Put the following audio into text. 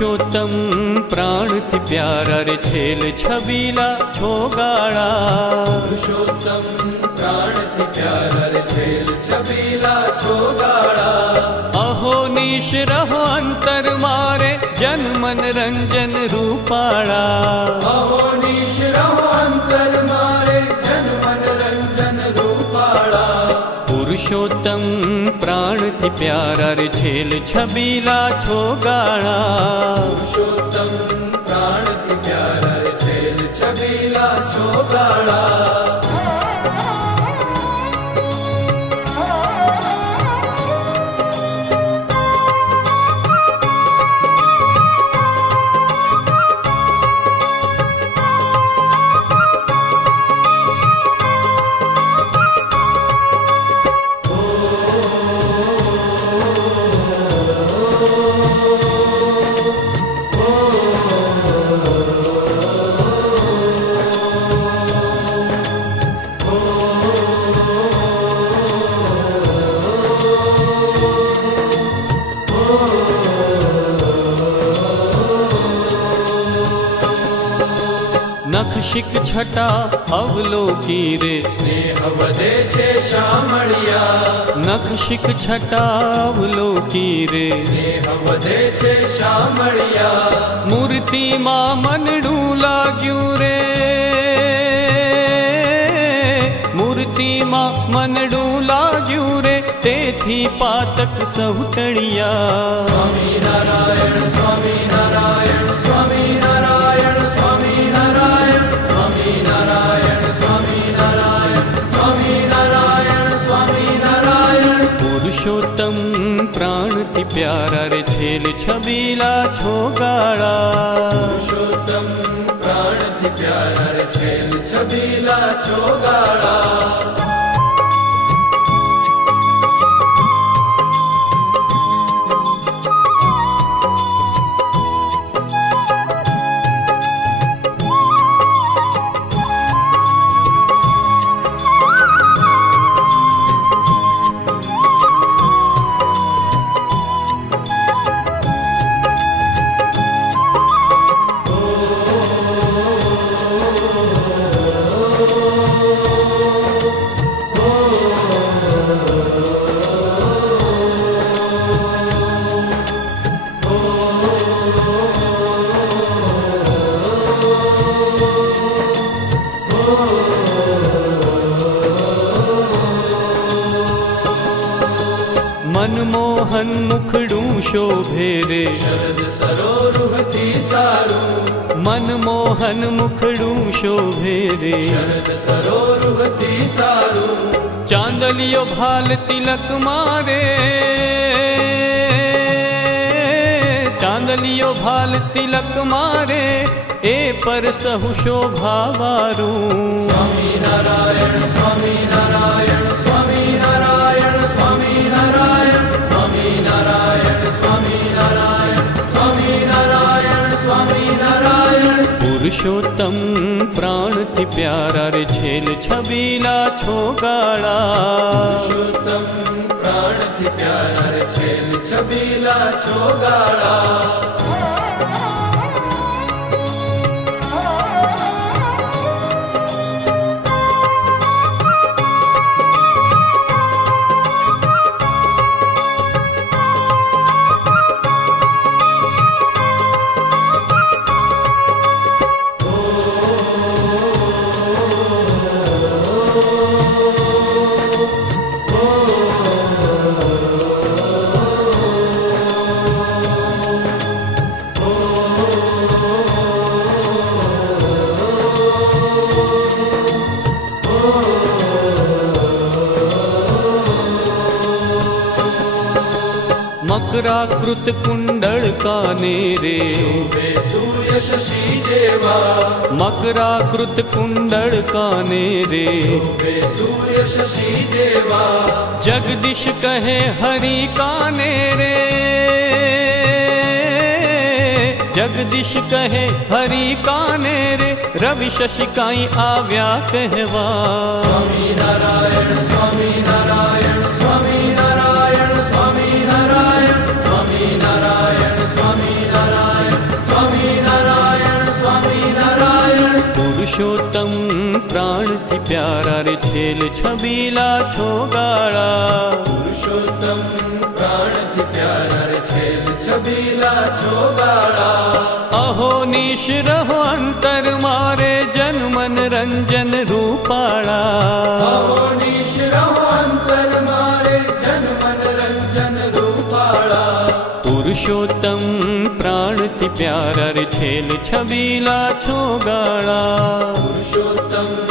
પુરુષોત્તમ પ્રાણથી પ્યારા રે છેલ છબીલા છોગાળા પુરુષોત્તમ પ્રાણથી પ્યારા રે છેલ છબીલા છોગાળા અહો નિશ રહો અંતર મારે જન મન રંજન રૂપાળા અહો નિશ રહો અંતર મારે જન મન રંજન રૂપાળા પુરુષોત્તમ પ્રાણથી પ્યારા રે છેલ છબીલા છોગાળા પુરુષોત્તમ નખ શિક છટા અવલોકી રે. સ્નેહ વધે છે શામળિયા. નખ શિક છટા અવલોકી રે. સ્નેહ વધે છે શામળિયા. મૂર્તિમાં મનડું લાગ્યું રે. મૂર્તિમાં મનડું લાગ્યું રે. તેથી પાતક સૌતળિયા ટળિયા પુરુષોત્તમ પ્રાણથી પ્યારા રે છેલ છબીલા છોગાળા પુરુષોત્તમ પ્રાણથી પ્યારા રે છેલ છબીલા છોગાળા મનમોહન મુખડું શોભે રે શરદ સરોરુહથી સારું મનમોહન મુખડું શોભે રે શરદ સરોરુહથી સારું ચાંદલિયો ભાલ તિલક મારે ચાંદલિયો ભાલ તિલક મારે એ પર સહુ શોભાવારું સ્વામી પુરુષોત્તમ પ્રાણથી પ્યારા રે છેલ છબીલા છોગાળા. પુરુષોત્તમ પ્રાણથી પ્યારા રે છેલ છબીલા છોગાળા. મકરાકૃત કુંડળ કાને રે મકરાકૃત કુંડળ કાને રે જગદીશ કહે હરિ કાને રે જગદીશ કહે હરિ કાને રે રવિ શશિકાઈ આવ્યા કહેવા સ્વામી નારાયણ સ્વામી નારાયણ છેલ છબીલા છોગાળા. પુરુષોત્તમ પ્રાણથી પ્યારા રે છેલ છબીલા છોગાળા. અહો નિશ રહો અંતર મારે જન્મન રંજન રૂપાળા. અહોનિશ રહો અંતર મારે જન રંજન રૂપાળા. પુરુષોત્તમ પ્રાણથી પ્યારા રે છેલ છબીલા છોગાળા. પુરુષોત્તમ